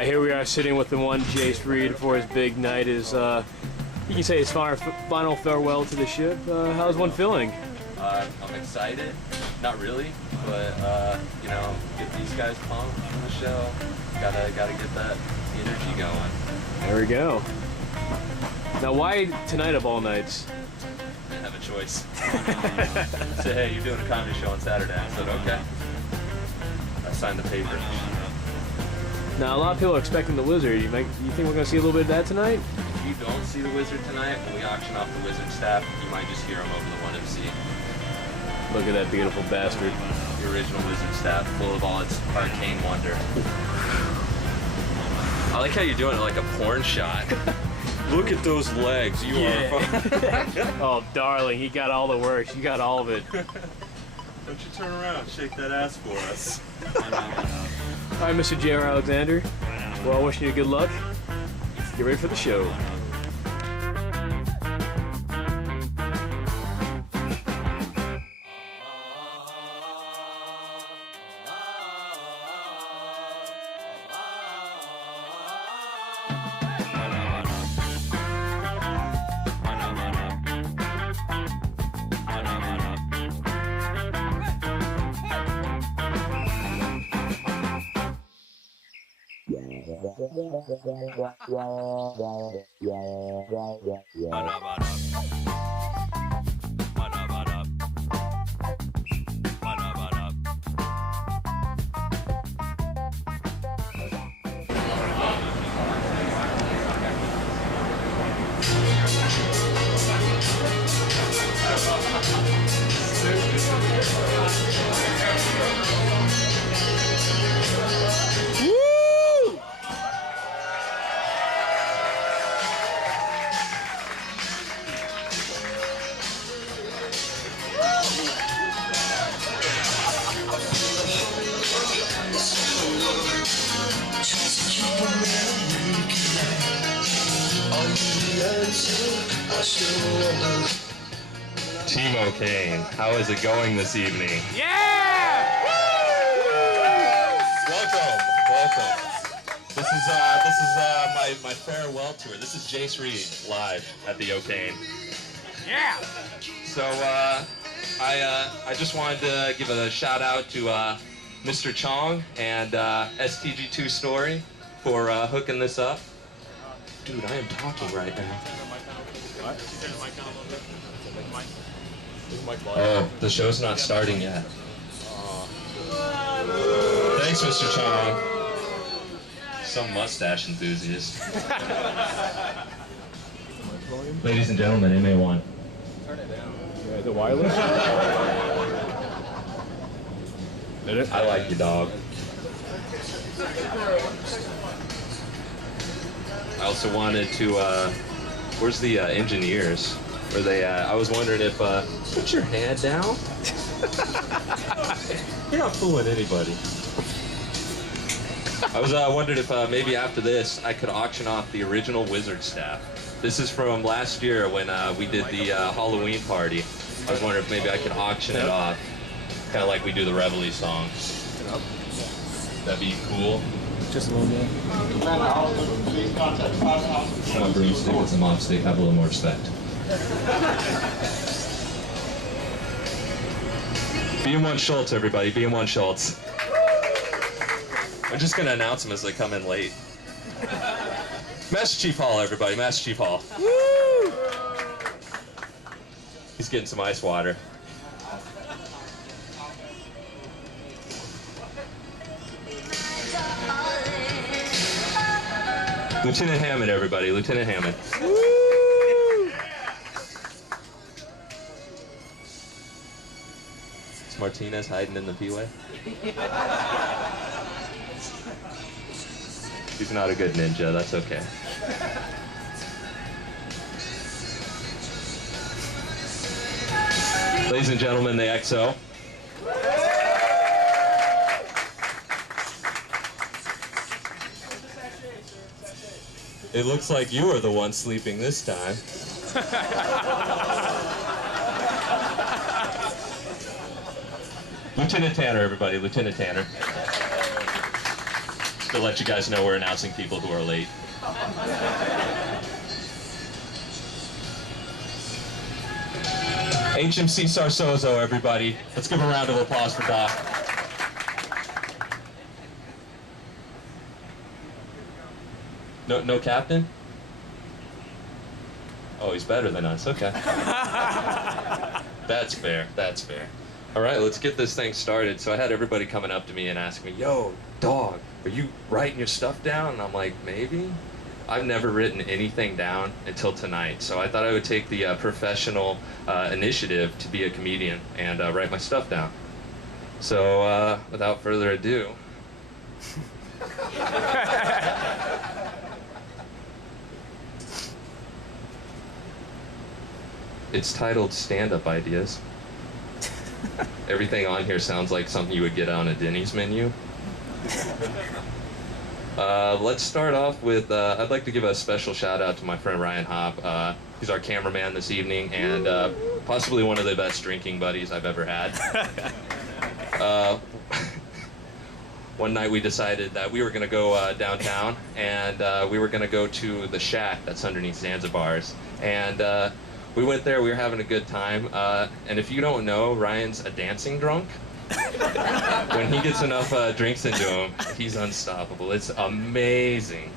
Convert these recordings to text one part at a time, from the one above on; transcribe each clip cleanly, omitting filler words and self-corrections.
Here we are sitting with the one Jace Reed for his big night. You can say his final farewell to the ship. How's one feeling? I'm excited. Not really, but you know, get these guys pumped on the show. Gotta get that energy going. There we go. Now, why tonight of all nights? I didn't have a choice. Said, hey, you're doing a comedy show on Saturday. I said, okay. I signed the paper. Now, a lot of people are expecting the Wizard. You think we're going to see a little bit of that tonight? If you don't see the Wizard tonight, when we auction off the Wizard staff, you might just hear him over the 1MC. Look at that beautiful bastard. The original Wizard staff, full of all its arcane wonder. I like how you're doing it like a porn shot. Look at those legs. You are. Oh, darling, he got all the works. You got all of it. Don't you turn around, shake that ass for us. All right, Mr. J.R. Alexander. We're all wishing you good luck. Get ready for the show. Team Okane, how is it going this evening? Yeah! Welcome. This is my farewell tour. This is Jace Reed live at the Okane. Yeah! So I just wanted to give a shout out to Mr. Chong and STG2 Story for hooking this up. Dude, I am talking right now. Oh, the show's not starting yet. Thanks, Mr. Chong. Some mustache enthusiast. Ladies and gentlemen, MA1. Turn it down. Yeah, the wireless? I like you, dog. I also wanted to, where's the engineers? Were they, I was wondering if, put your hand down. You're not fooling anybody. I was wondering if maybe after this I could auction off the original Wizard staff. This is from last year when we did the Halloween party. I was wondering if maybe I could auction it off, kind of like we do the Reveille song. That'd be cool. Just a little bit. It's not a broomstick, it's a mop stick. Have a little more respect. BM1 Schultz, everybody. BM1 Schultz. I'm just going to announce them as they come in late. Master Chief Hall, everybody. Master Chief Hall. Woo! He's getting some ice water. Lieutenant Hammond, everybody. Lieutenant Hammond. Woo! Is Martinez hiding in the P-way? He's not a good ninja. That's okay. Ladies and gentlemen, the XO. It looks like you are the one sleeping this time. Lieutenant Tanner, everybody. Lieutenant Tanner. to let you guys know we're announcing people who are late. HMC Sarsozo, everybody. Let's give a round of applause for Doc. No captain? Oh, he's better than us. Okay. That's fair. That's fair. All right, let's get this thing started. So I had everybody coming up to me and asking me, "Yo, dog, are you writing your stuff down?" And I'm like, maybe. I've never written anything down until tonight, so I thought I would take the professional initiative to be a comedian and write my stuff down. So without further ado, it's titled Stand-Up Ideas. Everything on here sounds like something you would get on a Denny's menu. Let's start off with, I'd like to give a special shout out to my friend Ryan Hopp. He's our cameraman this evening and possibly one of the best drinking buddies I've ever had. One night we decided that we were going to go downtown and we were going to go to the shack that's underneath Zanzibar's. And we went there, we were having a good time. And if you don't know, Ryan's a dancing drunk. When he gets enough drinks into him, he's unstoppable. It's amazing.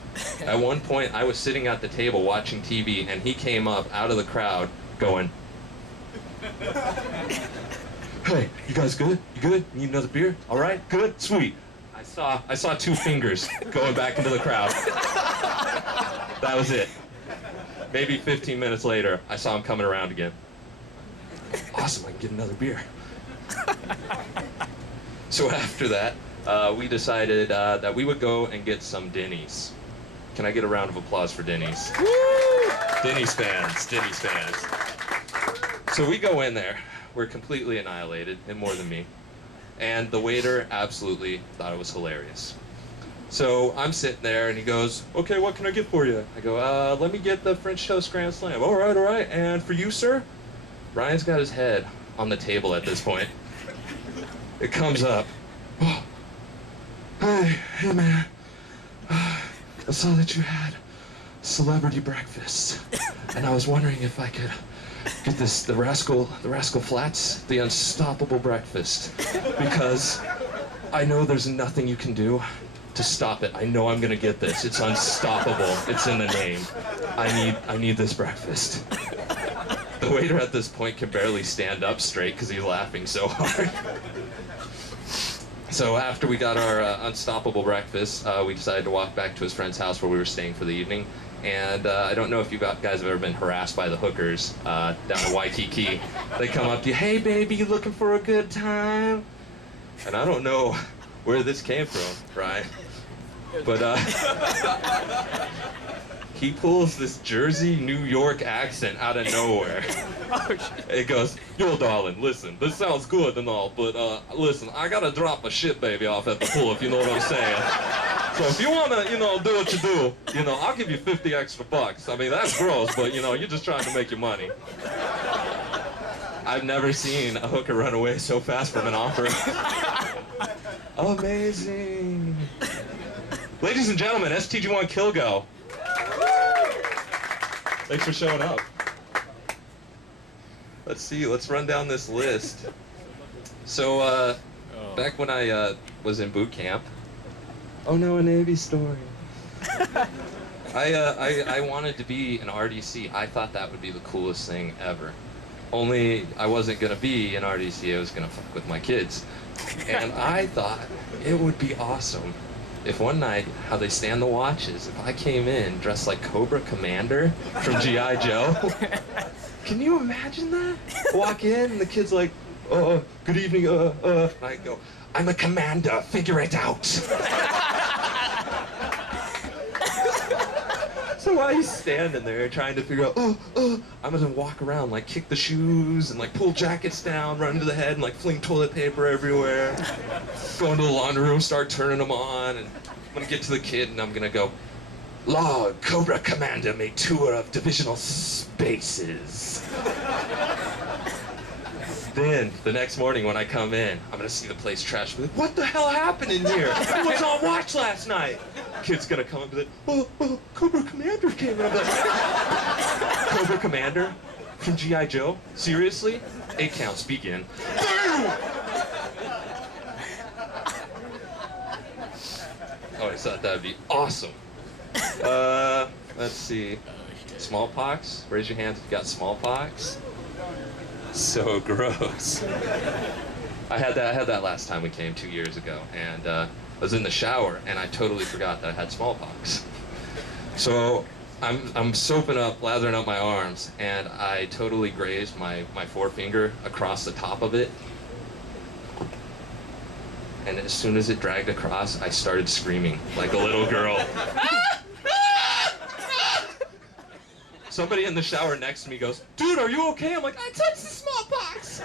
At one point, I was sitting at the table watching TV, and he came up out of the crowd going, "Hey, you guys good? You good? Need another beer? All right, good, sweet." I saw 2 fingers going back into the crowd. That was it. Maybe 15 minutes later, I saw him coming around again. Awesome, I can get another beer. So after that, we decided that we would go and get some Denny's. Can I get a round of applause for Denny's? Woo! Denny's fans, Denny's fans. So we go in there. We're completely annihilated, and more than me. And the waiter absolutely thought it was hilarious. So I'm sitting there, and he goes, "Okay, what can I get for you?" I go, "Let me get the French toast Grand Slam." All right, all right. And for you, sir?" Ryan's got his head on the table at this point. It comes up. "Oh, hey man, I saw that you had celebrity breakfast, and I was wondering if I could get the Rascal Flats, the unstoppable breakfast, because I know there's nothing you can do to stop it. I know I'm gonna get this. It's unstoppable. It's in the name. I need this breakfast." The waiter at this point can barely stand up straight because he's laughing so hard. So after we got our unstoppable breakfast, we decided to walk back to his friend's house where we were staying for the evening. And I don't know if you guys have ever been harassed by the hookers down in Waikiki. They come up to you, "Hey baby, you looking for a good time?" And I don't know where this came from, right? But he pulls this Jersey, New York accent out of nowhere. It goes, "Yo, darling, listen, this sounds good and all, but listen, I gotta drop a shit baby off at the pool, if you know what I'm saying. So if you wanna, do what you do, I'll give you 50 extra bucks. I mean, that's gross, but you're just trying to make your money." I've never seen a hooker run away so fast from an offer. Amazing. Ladies and gentlemen, STG1 Kilgo. Thanks for showing up. Let's see, let's run down this list. So, back when I was in boot camp, oh no, a Navy story. I wanted to be an RDC. I thought that would be the coolest thing ever. Only I wasn't gonna be an RDC, I was gonna fuck with my kids. And I thought it would be awesome if one night, how they stand the watches, if I came in dressed like Cobra Commander from G.I. Joe. Can you imagine that? Walk in and the kid's like, "Good evening, And I go, "I'm a commander, figure it out." So while he's standing there trying to figure out, I'm gonna walk around, like kick the shoes and like pull jackets down, run to the head and like fling toilet paper everywhere. Go into the laundry room, start turning them on, and I'm gonna get to the kid and I'm gonna go, "Log, Cobra Commander made tour of divisional spaces." Then, the next morning when I come in, I'm gonna see the place trashed. Like, what the hell happened in here? Who was on watch last night? Kid's gonna come and be like, oh, Cobra Commander came. And I'm like, Cobra Commander? From G.I. Joe? Seriously? 8 counts, begin. Always thought that'd be awesome. Let's see. Smallpox? Raise your hands if you got smallpox. So gross. I had that last time we came 2 years ago, and I was in the shower and I totally forgot that I had smallpox. So I'm soaping up, lathering up my arms, and I totally grazed my forefinger across the top of it. And as soon as it dragged across, I started screaming like a little girl. Somebody in the shower next to me goes, dude, are you okay? I'm like, I touched the smallpox.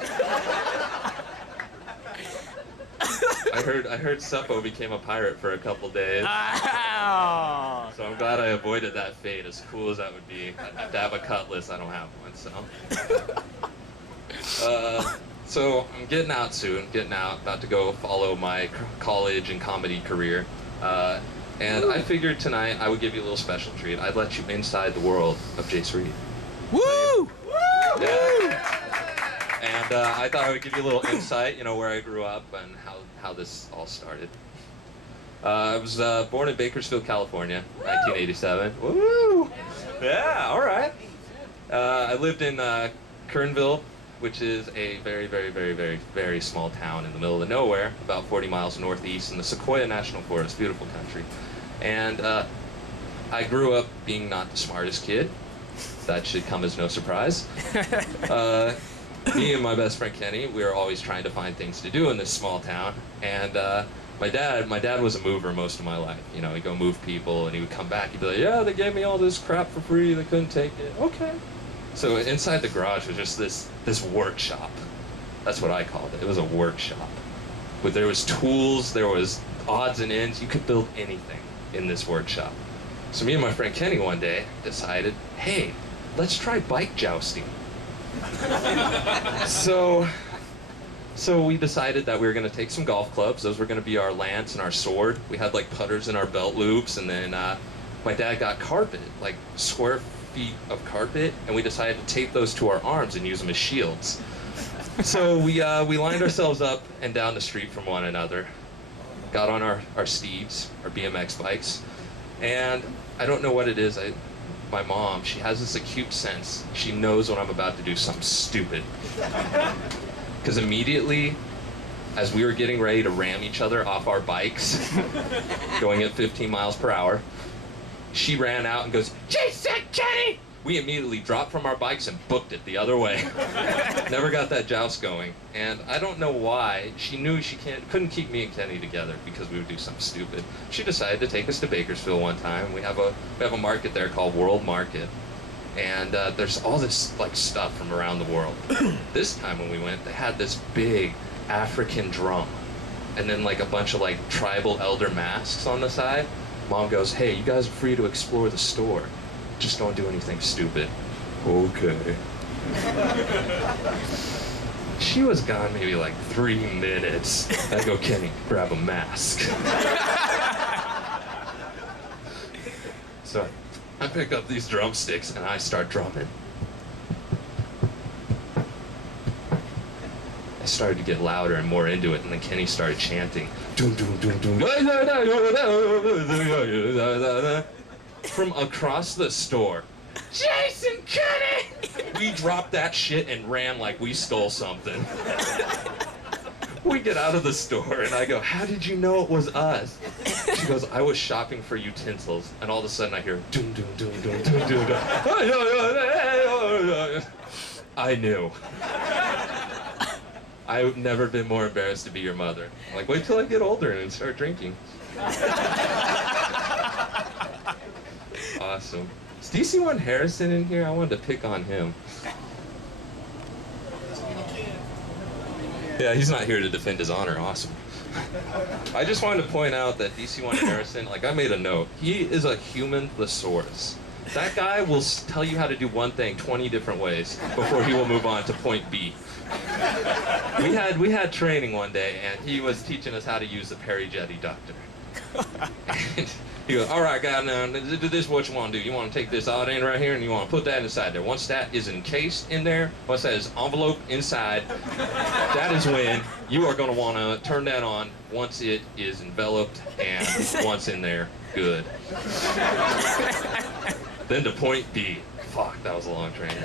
I heard Seppo became a pirate for a couple days. Ow. So I'm glad I avoided that fate, as cool as that would be. I'd have to have a cutlass, I don't have one, so. So I'm getting out soon, about to go follow my college and comedy career. And I figured tonight I would give you a little special treat. I'd let you inside the world of Jace Reed. Woo! Woo! Yeah. And I thought I would give you a little insight, you know, where I grew up and how this all started. I was born in Bakersfield, California, 1987. Woo! Yeah, all right. I lived in Kernville, which is a very, very, very, very, very small town in the middle of nowhere, about 40 miles northeast in the Sequoia National Forest, beautiful country. And I grew up being not the smartest kid. That should come as no surprise. Me and my best friend Kenny, we were always trying to find things to do in this small town. And my dad was a mover most of my life. You know, he'd go move people, and he would come back. He'd be like, "Yeah, they gave me all this crap for free. They couldn't take it." Okay. So inside the garage was just this workshop. That's what I called it. It was a workshop. But there was tools, there was odds and ends. You could build anything in this workshop. So me and my friend Kenny one day decided, hey, let's try bike jousting. So we decided that we were going to take some golf clubs. Those were going to be our lance and our sword. We had like putters in our belt loops, and then my dad got carpet, like square feet of carpet, and we decided to tape those to our arms and use them as shields. So we lined ourselves up and down the street from one another, got on our steeds, our BMX bikes, and I don't know what it is. My mom, she has this acute sense. She knows when I'm about to do something stupid. Because immediately, as we were getting ready to ram each other off our bikes, going at 15 miles per hour, she ran out and goes, "Jason, Kenny!" We immediately dropped from our bikes and booked it the other way. Never got that joust going. And I don't know why. She knew she couldn't keep me and Kenny together because we would do something stupid. She decided to take us to Bakersfield one time. We have a market there called World Market. And there's all this like stuff from around the world. This time when we went, they had this big African drum. And then like a bunch of like tribal elder masks on the side. Mom goes, "Hey, you guys are free to explore the store. Just don't do anything stupid." Okay. She was gone maybe like 3 minutes. I go, "Kenny, grab a mask." So I pick up these drumsticks and I start drumming. I started to get louder and more into it, and then Kenny started chanting. Doom, doom, doom, doom. From across the store. "Jason, Kenny!" We dropped that shit and ran like we stole something. We get out of the store and I go, "How did you know it was us?" She goes, "I was shopping for utensils," and all of a sudden I hear doom, doom, doom, doom, doom, doom, doom. I knew. I've never been more embarrassed to be your mother. I'm like, wait till I get older and start drinking. Awesome. Is DC1 Harrison in here? I wanted to pick on him. Yeah, he's not here to defend his honor. Awesome. I just wanted to point out that DC1 Harrison, like I made a note, he is a human thesaurus. That guy will tell you how to do one thing 20 different ways before he will move on to point B. We had training one day, and he was teaching us how to use the Perry-jet deductor. And he goes, all right, guys, now this is what you want to do. You want to take this odd end right here, and you want to put that inside there. Once that is encased in there, once that is envelope inside, that is when you are going to want to turn that on once it is enveloped and once in there, good. Then to point B. Fuck, that was a long training.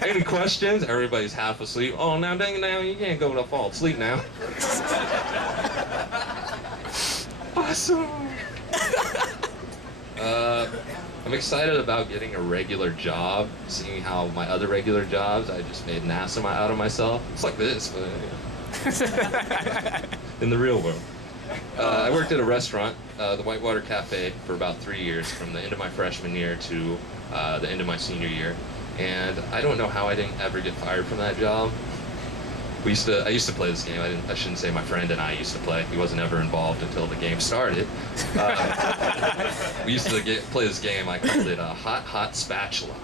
Any questions? Everybody's half asleep. Oh, now dang it, now you can't go to fall asleep now. Awesome. I'm excited about getting a regular job, seeing how my other regular jobs, I just made an ass out of myself. It's like this, but in the real world. I worked at a restaurant, the Whitewater Cafe, for about 3 years, from the end of my freshman year to the end of my senior year. And I don't know how I didn't ever get fired from that job. I used to play this game. I shouldn't say my friend and I used to play. He wasn't ever involved until the game started. We used to play this game. I called it Hot Hot Spatula.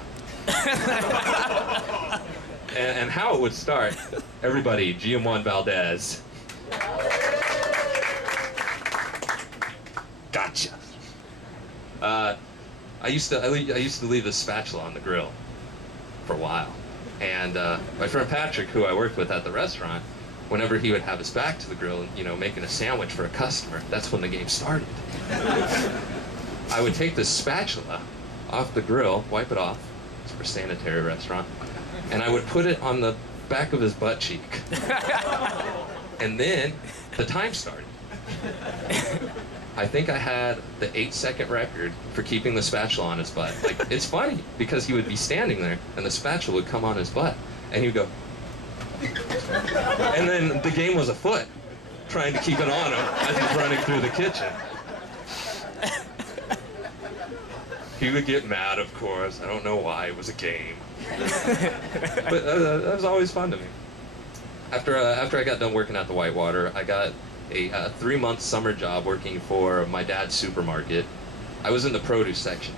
and how it would start, everybody, GM1 Valdez. Gotcha. I used to leave the spatula on the grill for a while. And my friend Patrick, who I worked with at the restaurant, whenever he would have his back to the grill, you know, making a sandwich for a customer, that's when the game started. I would take the spatula off the grill, wipe it off, it's for a sanitary restaurant, and I would put it on the back of his butt cheek. And then the time started. I think I had the 8-second record for keeping the spatula on his butt. Like, it's funny, because he would be standing there, and the spatula would come on his butt, and he would go, and then the game was afoot, trying to keep it on him as he's running through the kitchen. He would get mad, of course. I don't know why. It was a game. But that was always fun to me. After I got done working at the Whitewater, I got a 3-month summer job working for my dad's supermarket. I was in the produce section.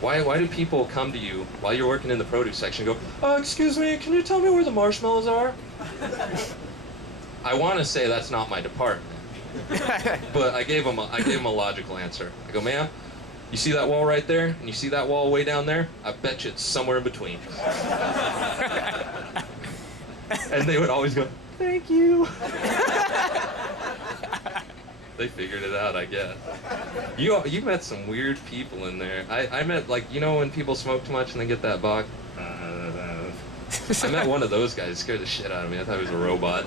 Why do people come to you while you're working in the produce section and go, oh, excuse me, can you tell me where the marshmallows are? I want to say that's not my department. But I gave him a logical answer. I go, ma'am, you see that wall right there? And you see that wall way down there? I bet you it's somewhere in between. And they would always go, thank you. They figured it out, I guess. You met some weird people in there. I met, like, you know when people smoke too much and they get that box? I met one of those guys. It scared the shit out of me. I thought he was a robot.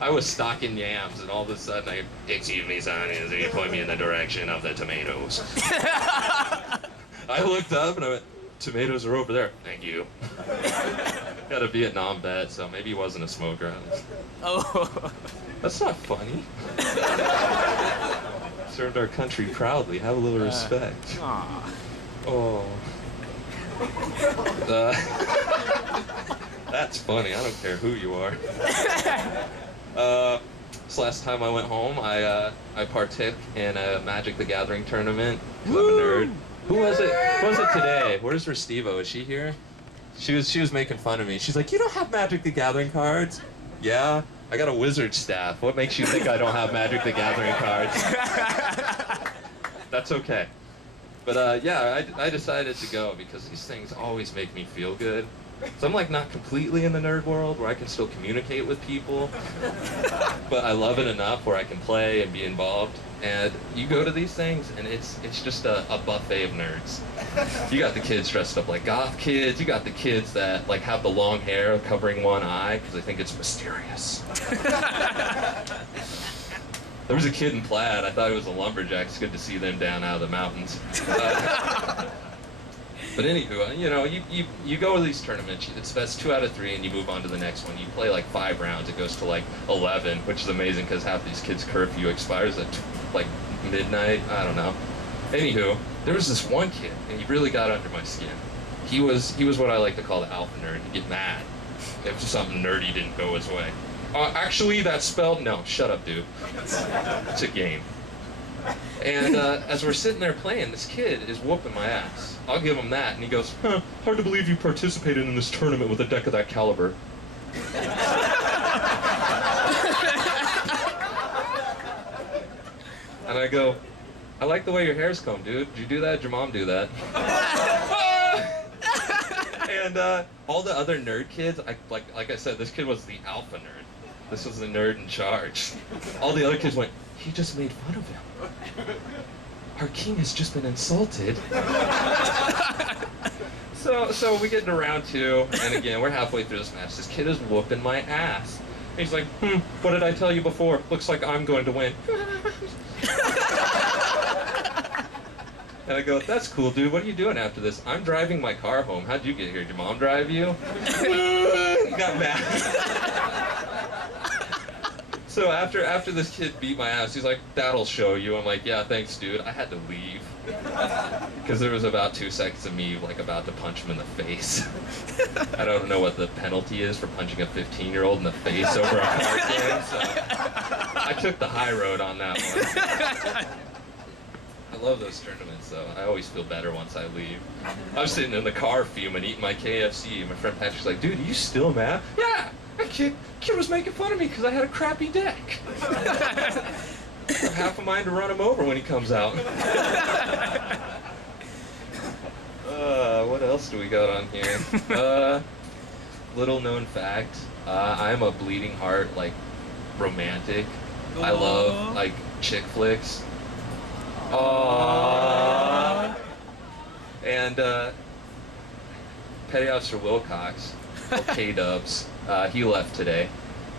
I was stocking yams, and all of a sudden excuse me, son, is you point me in the direction of the tomatoes. I looked up and I went, tomatoes are over there. Thank you. Got a Vietnam vet, so maybe he wasn't a smoker. Oh. That's not funny. Served our country proudly. Have a little respect. Oh. That's funny. I don't care who you are. This last time I went home, I partook in a Magic the Gathering tournament. 'Cause I'm a nerd. Who was it? Who was it today? Where's Restivo? Is she here? She was making fun of me. She's like, you don't have Magic the Gathering cards? Yeah, I got a wizard staff. What makes you think I don't have Magic the Gathering cards? That's okay. But yeah, I decided to go because these things always make me feel good. So I'm like not completely in the nerd world where I can still communicate with people, but I love it enough where I can play and be involved. And you go to these things and it's just a buffet of nerds. You got the kids dressed up like goth kids. You got the kids that like have the long hair covering one eye because they think it's mysterious. There was a kid in plaid. I thought it was a lumberjack. It's good to see them down out of the mountains. But anywho, you know, you go to these tournaments. It's best 2 out of 3, and you move on to the next one. You play like 5 rounds. It goes to like 11, which is amazing because half these kids' curfew expires at like midnight. I don't know. Anywho, there was this one kid, and he really got under my skin. He was what I like to call the alpha nerd. He'd get mad if something nerdy didn't go his way. Actually, that's spelled no. Shut up, dude. It's a game. And as we're sitting there playing, this kid is whooping my ass. I'll give him that. And he goes, huh, hard to believe you participated in this tournament with a deck of that caliber. And I go, I like the way your hair's combed, dude. Did you do that? Did your mom do that? And all the other nerd kids, like I said, this kid was the alpha nerd. This was the nerd in charge. All the other kids went, he just made fun of him. Our king has just been insulted. So we get into round 2, and again, we're halfway through this match. This kid is whooping my ass. And he's like, what did I tell you before? Looks like I'm going to win. And I go, that's cool, dude. What are you doing after this? I'm driving my car home. How'd you get here? Did your mom drive you? He got mad. So after this kid beat my ass, he's like, that'll show you. I'm like, yeah, thanks, dude. I had to leave. Because there was about 2 seconds of me, like, about to punch him in the face. I don't know what the penalty is for punching a 15-year-old in the face over a card game, so I took the high road on that one. I love those tournaments, though. I always feel better once I leave. I was sitting in the car fuming, eating my KFC, and my friend Patrick's like, dude, are you still mad? Yeah! That kid was making fun of me because I had a crappy deck. I'm half a mind to run him over when he comes out. What else do we got on here? Little known fact, I'm a bleeding heart, like, romantic. I love, like, chick flicks. Aww. And Petty Officer Wilcox, K-Dubs, he left today.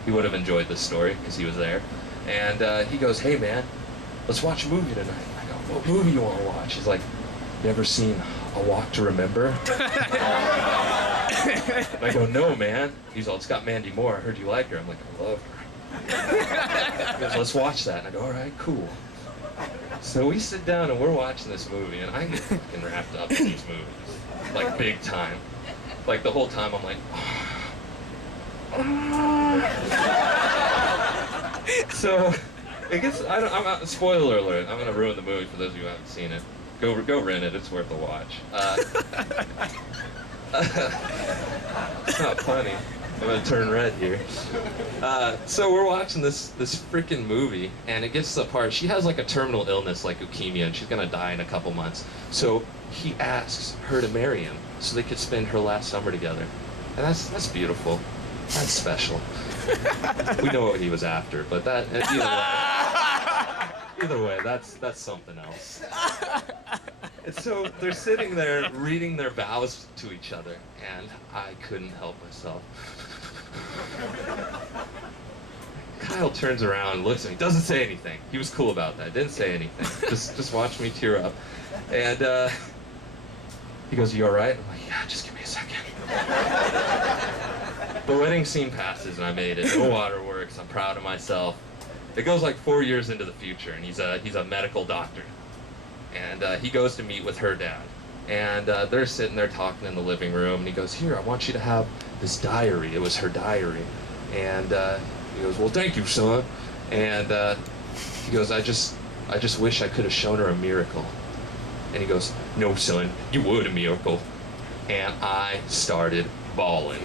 He would have enjoyed this story because he was there. And he goes, hey man, let's watch a movie tonight. I go, what movie you want to watch? He's like, you ever seen A Walk to Remember? And I go, no man. He's all, it's got Mandy Moore. I heard you like her. I'm like, I love her. He goes, let's watch that. And I go, all right, cool. So we sit down and we're watching this movie, and I get fucking wrapped up in these movies, like big time. Like the whole time I'm like, so it gets. Spoiler alert. I'm gonna ruin the movie for those of you who haven't seen it. Go rent it. It's worth a watch. It's not funny. I'm gonna turn red here. So we're watching this freaking movie, and it gets to the part, she has like a terminal illness like leukemia, and she's gonna die in a couple months. So he asks her to marry him so they could spend her last summer together. And that's beautiful. That's special. We know what he was after, but that either way, that's something else. And so they're sitting there reading their vows to each other, and I couldn't help myself. Kyle turns around and looks at me, doesn't say anything. He was cool about that, didn't say anything. Just watch me tear up. And he goes, you all right? I'm like, yeah, just give me a second. The wedding scene passes and I made it. No waterworks, I'm proud of myself. It goes like 4 years into the future, and he's a medical doctor. And he goes to meet with her dad. And they're sitting there talking in the living room, and he goes, here, I want you to have this diary. It was her diary. And he goes, well, thank you, son. And he goes, I just wish I could have shown her a miracle. And he goes, no, son, you would a miracle. And I started bawling.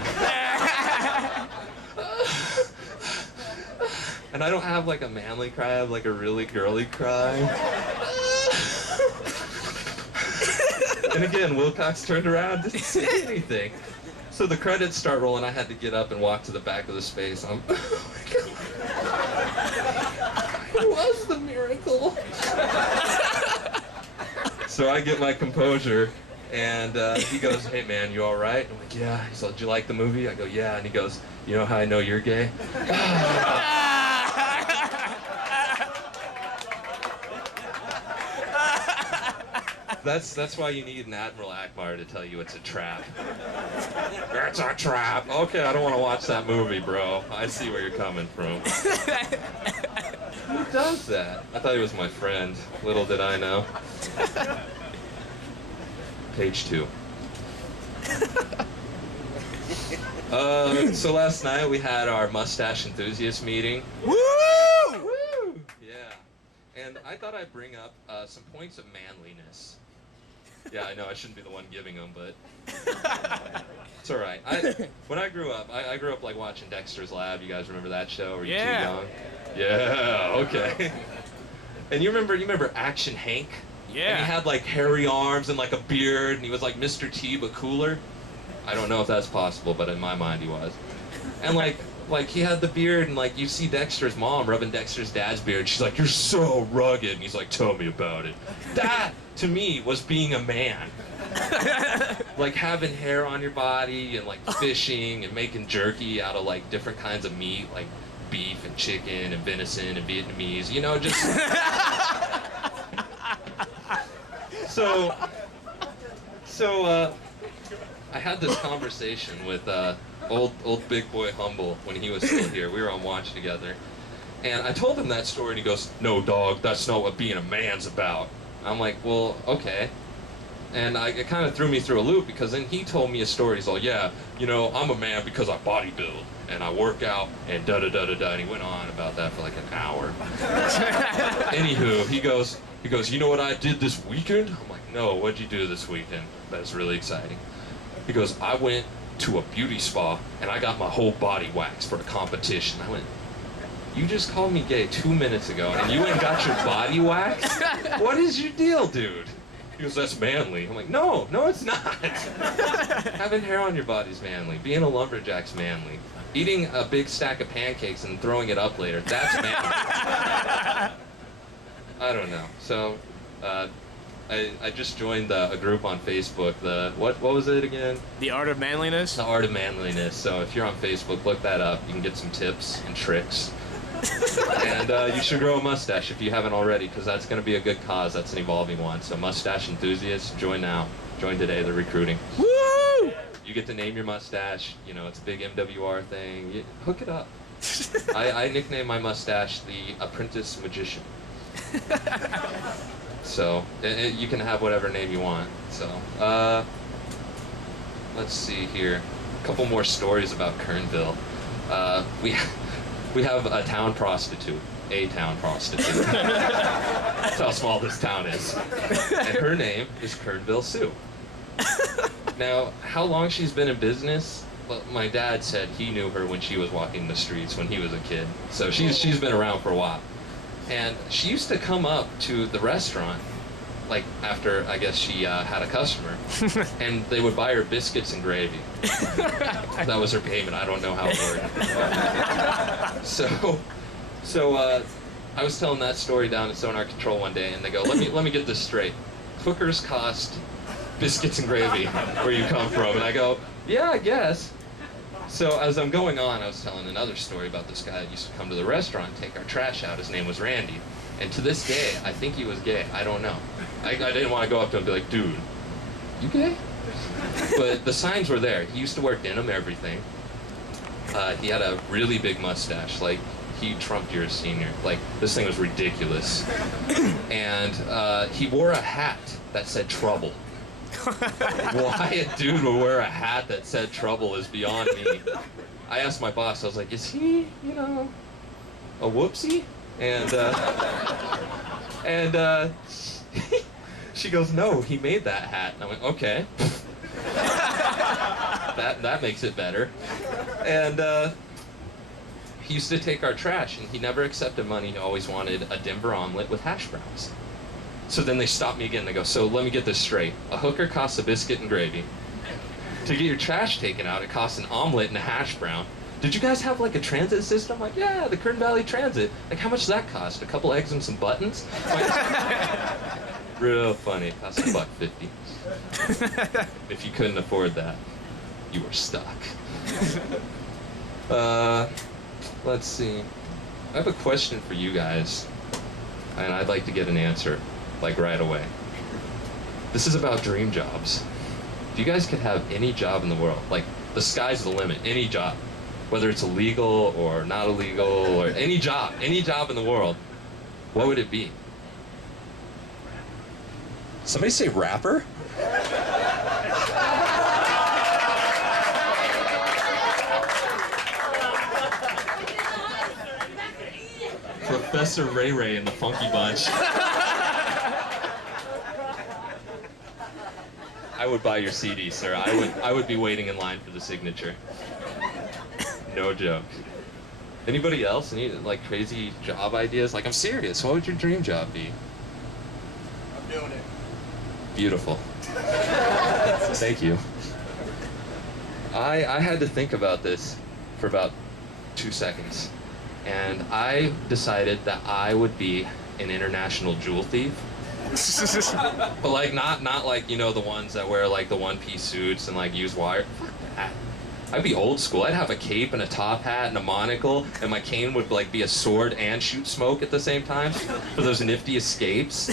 And I don't have like a manly cry, I have like a really girly cry. And again, Wilcox turned around, didn't say anything. So the credits start rolling, I had to get up and walk to the back of the space. I'm, oh my God. It was the miracle. So I get my composure, and he goes, hey man, you all right? I'm like, yeah. He's like, did you like the movie? I go, yeah. And he goes, you know how I know you're gay? That's why you need an Admiral Akbar to tell you it's a trap. It's a trap. Okay, I don't want to watch that movie, bro. I see where you're coming from. Who does that? I thought he was my friend. Little did I know. Page 2. So last night we had our mustache enthusiast meeting. Woo! Woo! Yeah. And I thought I'd bring up some points of manliness. Yeah, I know I shouldn't be the one giving them, but it's all right. When I grew up, I grew up like watching Dexter's Lab. You guys remember that show? Were you too young? Yeah. Okay. And you remember Action Hank? Yeah. And he had like hairy arms and like a beard, and he was like Mr. T but cooler. I don't know if that's possible, but in my mind he was. And like he had the beard, and like you see Dexter's mom rubbing Dexter's dad's beard. She's like, "You're so rugged," and he's like, "Tell me about it." That to me was being a man. Like having hair on your body and like fishing and making jerky out of like different kinds of meat, like beef and chicken and venison and Vietnamese. You know, just so I had this conversation with old big boy Humble when he was still here. We were on watch together, and I told him that story, and he goes, "No, dog, that's not what being a man's about." I'm like, "Well, okay." And it kind of threw me through a loop, because then he told me a story. He's like, "Yeah, you know, I'm a man because I bodybuild and I work out and da da da da da." And he went on about that for like an hour. Anywho, he goes, "You know what I did this weekend?" I'm like, "No, what'd you do this weekend?" That's really exciting. He goes, "I went to a beauty spa and I got my whole body waxed for a competition." I went, "You just called me gay 2 minutes ago and you went and got your body waxed? What is your deal, dude?" He goes, "That's manly." I'm like, No, it's not. Having hair on your body's manly. Being a lumberjack's manly. Eating a big stack of pancakes and throwing it up later, that's manly. I don't know. So, I just joined a group on Facebook. What was it again? The Art of Manliness? The Art of Manliness. So if you're on Facebook, look that up. You can get some tips and tricks. And you should grow a mustache if you haven't already, because that's going to be a good cause. That's an evolving one. So mustache enthusiasts, join now. Join today. They're recruiting. Woo! You get to name your mustache. You know, it's a big MWR thing. Hook it up. I nicknamed my mustache the Apprentice Magician. So you can have whatever name you want. So let's see here. A couple more stories about Kernville. We have a town prostitute. That's how small this town is. And her name is Kernville Sue. Now, how long she's been in business? Well, my dad said he knew her when she was walking the streets when he was a kid. So she's been around for a while. And she used to come up to the restaurant, like after, I guess, she had a customer, and they would buy her biscuits and gravy. That was her payment. I don't know how it worked. So I was telling that story down at Sonar Control one day, and they go, let me get this straight. Hookers cost biscuits and gravy where you come from. And I go, yeah, I guess. So as I'm going on, I was telling another story about this guy that used to come to the restaurant and take our trash out. His name was Randy. And to this day, I think he was gay. I don't know. I didn't want to go up to him and be like, "Dude, you gay?" But the signs were there. He used to wear denim everything. He had a really big mustache. Like, he trumped your senior. Like, this thing was ridiculous. And he wore a hat that said trouble. Why a dude would wear a hat that said trouble is beyond me. I asked my boss, I was like, "Is he, a whoopsie?" And she goes, "No, he made that hat." And I went, "Okay." That makes it better. And he used to take our trash, and he never accepted money. He always wanted a Denver omelet with hash browns. So then they stopped me again. They go, "So let me get this straight. A hooker costs a biscuit and gravy. To get your trash taken out, it costs an omelet and a hash brown. Did you guys have like a transit system?" Like, "Yeah, the Kern Valley Transit." Like, "How much does that cost? A couple eggs and some buttons?" Like, real funny. It cost $1.50. If you couldn't afford that, you were stuck. Let's see. I have a question for you guys, and I'd like to get an answer, like right away. This is about dream jobs. If you guys could have any job in the world, like the sky's the limit, any job, whether it's illegal or not illegal, or any job in the world, what would it be? Somebody say rapper? Professor Ray Ray and the Funky Bunch. I would buy your CD, sir. I would be waiting in line for the signature. No joke. Anybody else? Any like crazy job ideas? Like, I'm serious. What would your dream job be? I'm doing it. Beautiful. Thank you. I had to think about this for about 2 seconds. And I decided that I would be an international jewel thief. But like not like, you know, the ones that wear like the one-piece suits and like use wire. Fuck that. I'd be old school. I'd have a cape and a top hat and a monocle, and my cane would like be a sword and shoot smoke at the same time for those nifty escapes.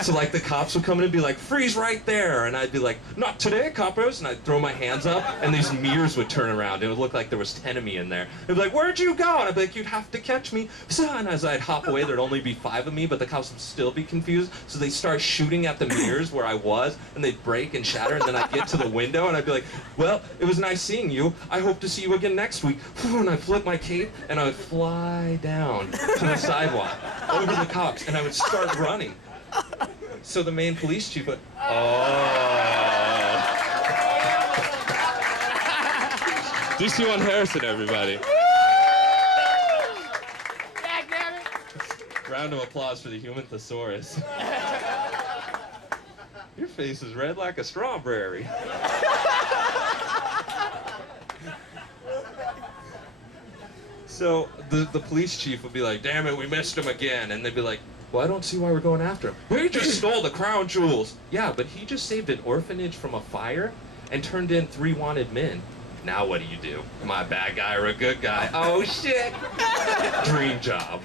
So like the cops would come in and be like, freeze right there, and I'd be like, not today, coppers, and I'd throw my hands up, and these mirrors would turn around. It would look like there was 10 of me in there. They'd be like, where'd you go? And I'd be like, you'd have to catch me. And as I'd hop away, there'd only be 5 of me, but the cops would still be confused. So they'd start shooting at the mirrors where I was, and they'd break and shatter, and then I'd get to the window, and I'd be like, well, it was nice seeing you. I hope to see you again next week. And I'd flip my cape, and I would fly down to the sidewalk, over the cops, and I would start running. So the main police chief would, DC-1 Harrison, everybody. Round of applause for the human thesaurus. Your face is red like a strawberry. So the police chief would be like, damn it, we missed him again. And they'd be like, well, I don't see why we're going after him. He just stole the crown jewels. Yeah, but he just saved an orphanage from a fire and turned in 3 wanted men. Now what do? Am I a bad guy or a good guy? Oh, shit. Dream job.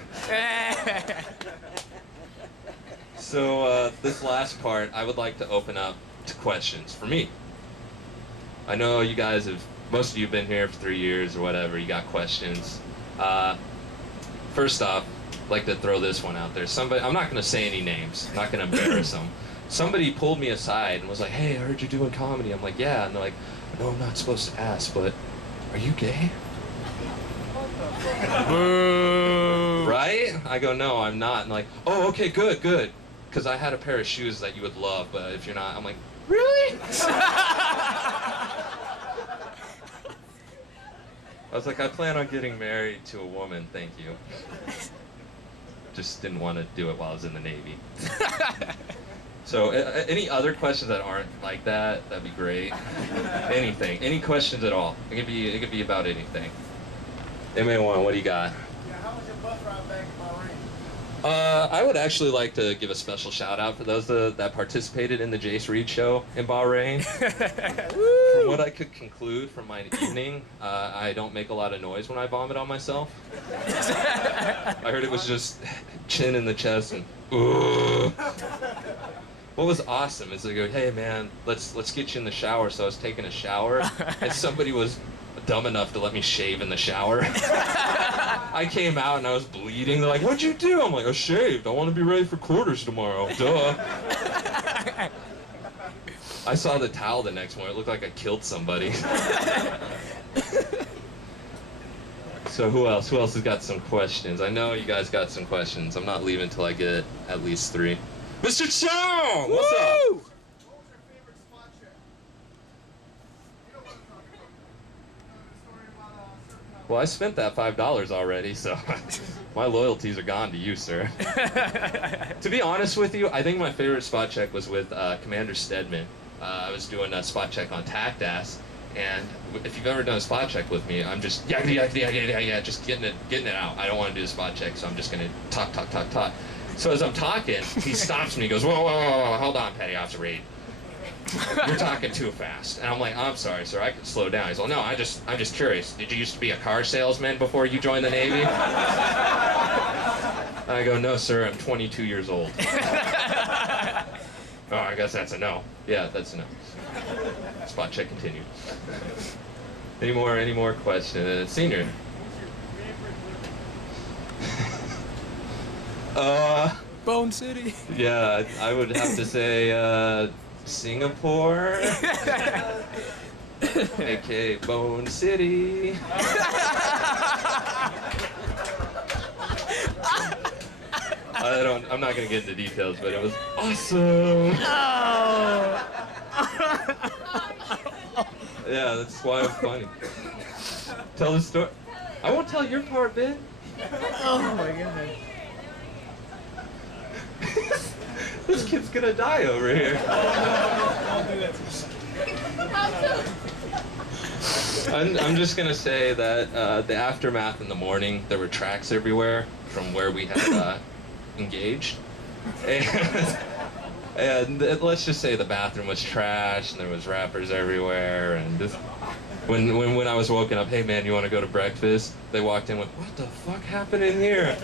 So this last part, I would like to open up to questions for me. I know you guys have, most of you have been here for 3 years or whatever. You got questions. First off, I'd like to throw this one out there. Somebody, I'm not going to say any names. I'm not going to embarrass them. Somebody pulled me aside and was like, hey, I heard you're doing comedy. I'm like, yeah. And they're like, I know I'm not supposed to ask, but are you gay? Boo. Right? I go, no, I'm not. And like, oh, okay, good, good. Because I had a pair of shoes that you would love, but if you're not, I'm like, really? I was like, I plan on getting married to a woman, thank you. Just didn't want to do it while I was in the Navy. So, any other questions that aren't like that, that'd be great. Anything, any questions at all. It could be about anything. MA1, what do you got? Yeah, how was your bus ride back in Bahrain? I would actually like to give a special shout out for those that participated in the Jace Reed show in Bahrain. From what I could conclude from my evening, I don't make a lot of noise when I vomit on myself. I heard it was just chin in the chest and ooh. What was awesome is they go, hey man, let's get you in the shower. So I was taking a shower and somebody was dumb enough to let me shave in the shower. I came out and I was bleeding. They're like, what'd you do? I'm like, I shaved. I want to be ready for quarters tomorrow. Duh. I saw the towel the next morning. It looked like I killed somebody. So who else? Who else has got some questions? I know you guys got some questions. I'm not leaving until I get at least 3. Mr. Chong! What's up? What was your favorite spot check? You know what I'm talking about. You know the story about certain time. Well, I spent that $5 already, so my loyalties are gone to you, sir. To be honest with you, I think my favorite spot check was with Commander Stedman. I was doing a spot check on TACDAS, and if you've ever done a spot check with me, I'm just just getting it out. I don't want to do the spot check, so I'm just gonna talk. So as I'm talking, he stops me. He goes, whoa, hold on, Petty Officer Reed. You're talking too fast. And I'm like, I'm sorry, sir, I can slow down. He's like, no, I'm just curious. Did you used to be a car salesman before you joined the Navy? I go, no, sir, I'm 22 years old. Oh, I guess that's a no. Yeah, that's a no. Spot check continued. Any more questions? Senior. Bone City. Yeah, I would have to say Singapore, aka Bone City. I'm not gonna get into details, but it was awesome. Yeah, that's why I'm funny. Tell the story. I won't tell your part, Ben. Oh my god. This kid's gonna die over here. I'm just gonna say that the aftermath in the morning, there were tracks everywhere from where we had engaged, and let's just say the bathroom was trash and there was wrappers everywhere. And just, when I was woken up, hey man, you want to go to breakfast? They walked in with, what the fuck happened in here?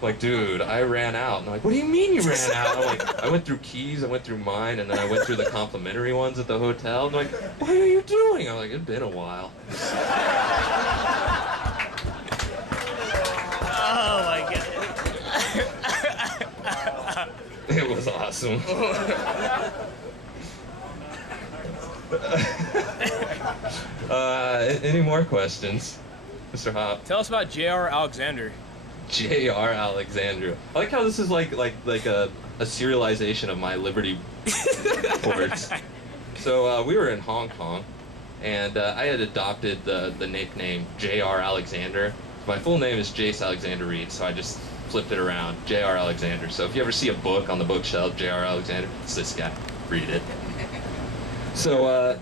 Like, dude, I ran out. And I'm like, what do you mean you ran out? I'm like, I went through keys, I went through mine, and then I went through the complimentary ones at the hotel. And I'm like, what are you doing? I'm like, it's been a while. Oh my god. It was awesome. Any more questions, Mr. Hop? Tell us about J.R. Alexander. J.R. Alexander. I like how this is like a serialization of my Liberty ports. So we were in Hong Kong, and I had adopted the nickname J.R. Alexander. My full name is Jace Alexander Reed, so I just flipped it around, J.R. Alexander. So if you ever see a book on the bookshelf, J.R. Alexander, it's this guy. Read it. So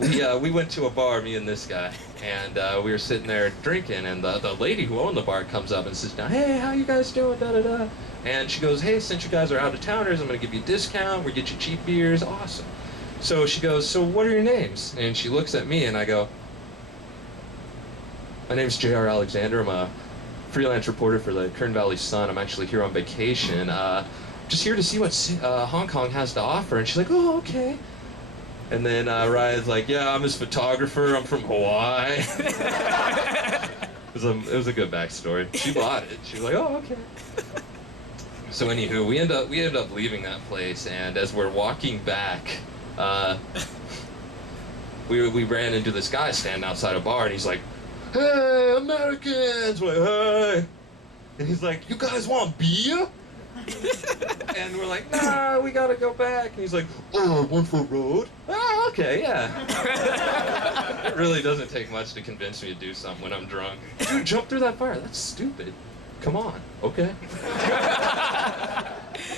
we went to a bar, me and this guy, and we were sitting there drinking, and the lady who owned the bar comes up and sits down, hey, how you guys doing, da-da-da. And she goes, hey, since you guys are out-of-towners, I'm going to give you a discount, we'll get you cheap beers, awesome. So she goes, so what are your names? And she looks at me, and I go, my name's J.R. Alexander, I'm a freelance reporter for the Kern Valley Sun, I'm actually here on vacation, just here to see what Hong Kong has to offer. And she's like, oh, okay. And then Ryan's like, yeah, I'm his photographer. I'm from Hawaii. It was a good backstory. She bought it. She was like, oh, okay. So anywho, we end up leaving that place, and as we're walking back, we ran into this guy standing outside a bar, and he's like, hey, Americans! We're like, hey. And he's like, you guys want beer? And we're like, nah, we gotta go back. And he's like, oh, one for road? Oh, okay, yeah. It really doesn't take much to convince me to do something when I'm drunk. Dude, jump through that fire. That's stupid. Come on. Okay.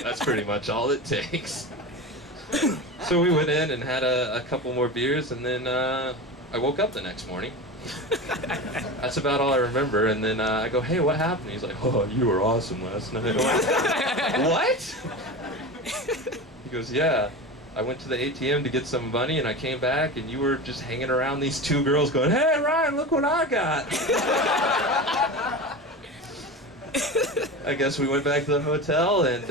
That's pretty much all it takes. So we went in and had a couple more beers, and then I woke up the next morning. That's about all I remember. And then I go, hey, what happened? He's like, oh, you were awesome last night. I'm like, what? He goes, yeah, I went to the ATM to get some money, and I came back, and you were just hanging around these two girls going, hey, Ryan, look what I got. I guess we went back to the hotel, and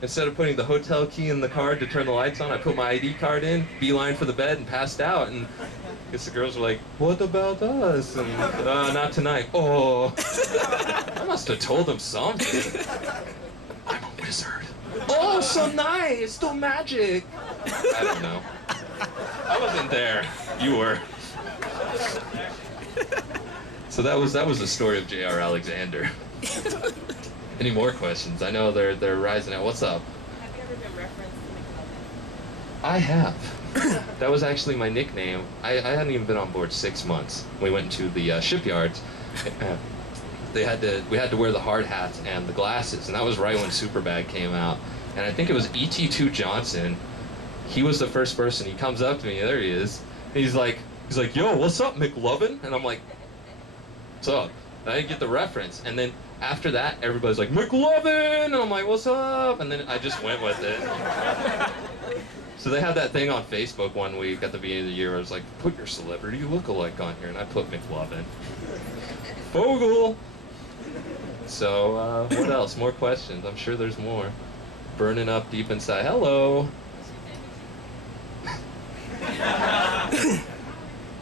instead of putting the hotel key in the card to turn the lights on, I put my ID card in, beeline for the bed, and passed out. And I guess the girls were like, what about us? And not tonight. Oh, I must have told them something. I'm a wizard. Oh, so nice. Still magic. I don't know. I wasn't there. You were. So that was the story of J.R. Alexander. Any more questions? I know they're rising out. What's up? Have you ever been referenced to McLovin? I have. That was actually my nickname. I hadn't even been on board 6 months. We went to the shipyards. We had to wear the hard hats and the glasses, and that was right when Superbad came out. And I think it was ET2 Johnson. He was the first person. He comes up to me. There he is. And he's like, yo, what's up, McLovin? And I'm like, what's up? And I didn't get the reference. And then after that, everybody's like, McLovin! And I'm like, what's up? And then I just went with it. So they had that thing on Facebook one week at the beginning of the year where I was like, put your celebrity lookalike on here, and I put McLovin. Bogle! So, what else? More questions? I'm sure there's more. Burning up deep inside. Hello!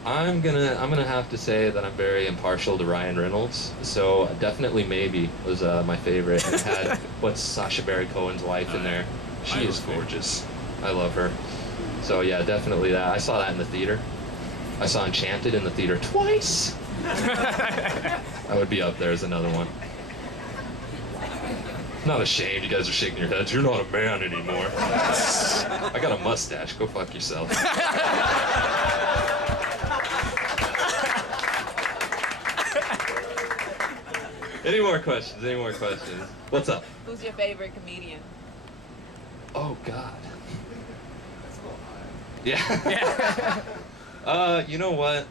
I'm gonna have to say that I'm very impartial to Ryan Reynolds. So definitely Maybe was my favorite. And it had what's Sacha Baron Cohen's wife in there. She is gorgeous. I love her. So yeah, definitely that. I saw that in the theater. I saw Enchanted in the theater twice. I would be up there as another one. Not ashamed. You guys are shaking your heads. You're not a man anymore. I got a mustache. Go fuck yourself. Any more questions? Any more questions? What's up? Who's your favorite comedian? Oh God. Yeah. You know what?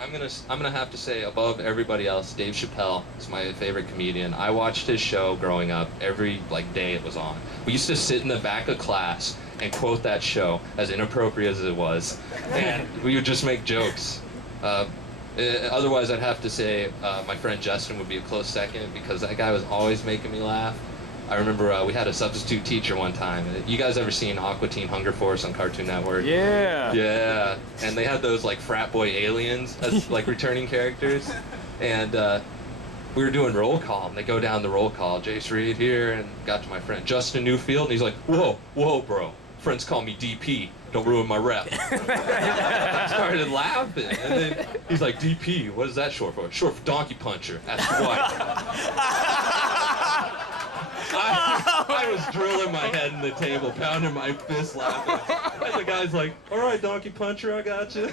I'm gonna have to say above everybody else, Dave Chappelle is my favorite comedian. I watched his show growing up every day it was on. We used to sit in the back of class and quote that show, as inappropriate as it was, and we would just make jokes. Otherwise, I'd have to say my friend Justin would be a close second because that guy was always making me laugh. I remember we had a substitute teacher one time. You guys ever seen Aqua Teen Hunger Force on Cartoon Network? Yeah. Yeah. And they had those like frat boy aliens as like returning characters. And we were doing roll call, and they go down the roll call. Jace Reed here, and got to my friend Justin Newfield, and he's like, whoa, bro. Friends call me DP. Don't ruin my rep. I started laughing, and then he's like, DP, what is that short for? Short for Donkey Puncher. That's white. I was drilling my head in the table, pounding my fist, laughing. And the guy's like, all right, Donkey Puncher, I got you.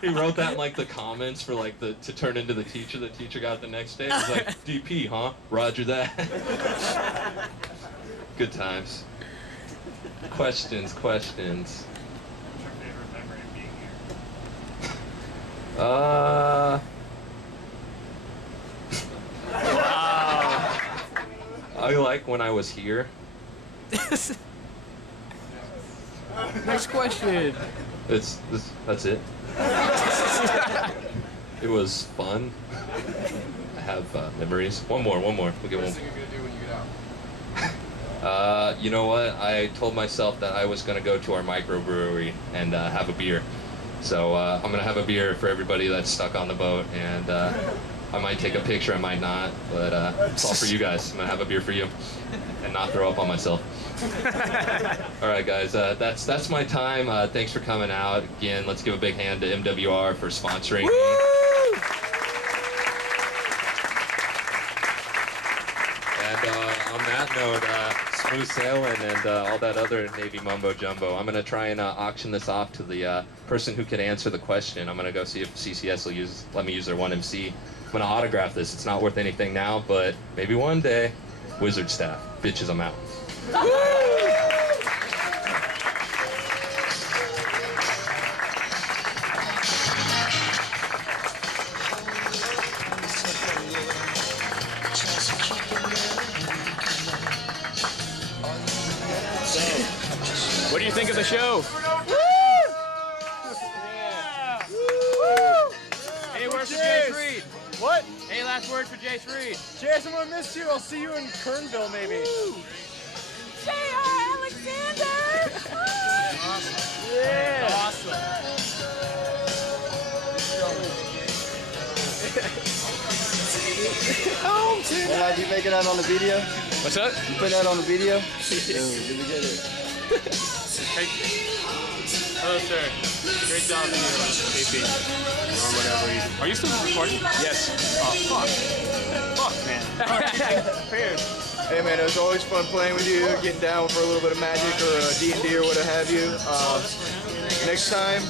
He wrote that in like the comments for like to turn into the teacher. The teacher got it the next day. He's like, DP, huh? Roger that. Good times. Questions. What's your favorite memory of being here? I like when I was here. Next question. That's it. It was fun. I have memories. One more. We'll get one. What are you gonna do when you get out? You know what? I told myself that I was gonna go to our microbrewery and have a beer. So I'm gonna have a beer for everybody that's stuck on the boat, and I might take a picture, I might not, but it's all for you guys. I'm gonna have a beer for you, and not throw up on myself. All right, guys, that's my time. Thanks for coming out. Again, let's give a big hand to MWR for sponsoring. And on that note, smooth sailing and all that other Navy mumbo jumbo. I'm gonna try and auction this off to the person who can answer the question. I'm gonna go see if CCS will let me use their 1MC. I'm gonna autograph this. It's not worth anything now, but maybe one day. Wizard staff, bitches, I'm out. What do you think of the show? Any words for Jace Reed? What? Any last words for Jace Reed? Jace, I'm gonna miss you. I'll see you in Kernville, maybe. J.R. Alexander! Yeah. Awesome. Did you make it out on the video? What's up? You put that on the video? Did we get it? Hello, sir. Great job in your KP. Or whatever. Are you still recording? Yes. Oh, fuck. Fuck, man. Prepared. Hey man, it was always fun playing with you, getting down for a little bit of magic or D&D or what have you. Next time,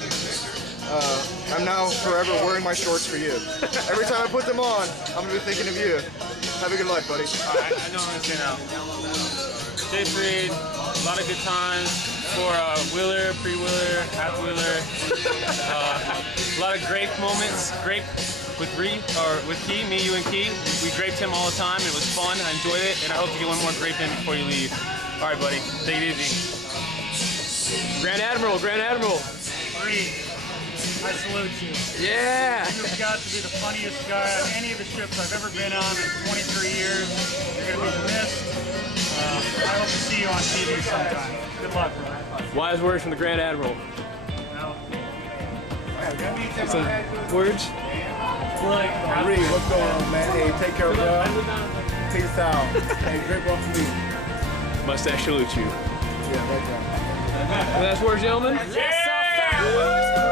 I'm now forever wearing my shorts for you. Every time I put them on, I'm gonna be thinking of you. Have a good life, buddy. Alright, I know what I'm saying now. Jace Reed, a lot of good times for wheeler, pre-wheeler, half-wheeler. A lot of grape moments. Grape with Key, me, you, and Key. We graped him all the time. It was fun. I enjoyed it, and I hope to get one more grape in before you leave. All right, buddy. Take it easy. Grand Admiral. Reed, I salute you. Yeah. You've got to be the funniest guy on any of the ships I've ever been on in 23 years. You're going to be missed. I hope to see you on TV sometime. Good luck, bro. Wise words from the Grand Admiral. No. Some words? Reed, what's going on, man? Hey, take care, bro. Peace out. Hey, great one for me. Mustache salute you. Yeah, right there. Last words, gentlemen? Yes, sir!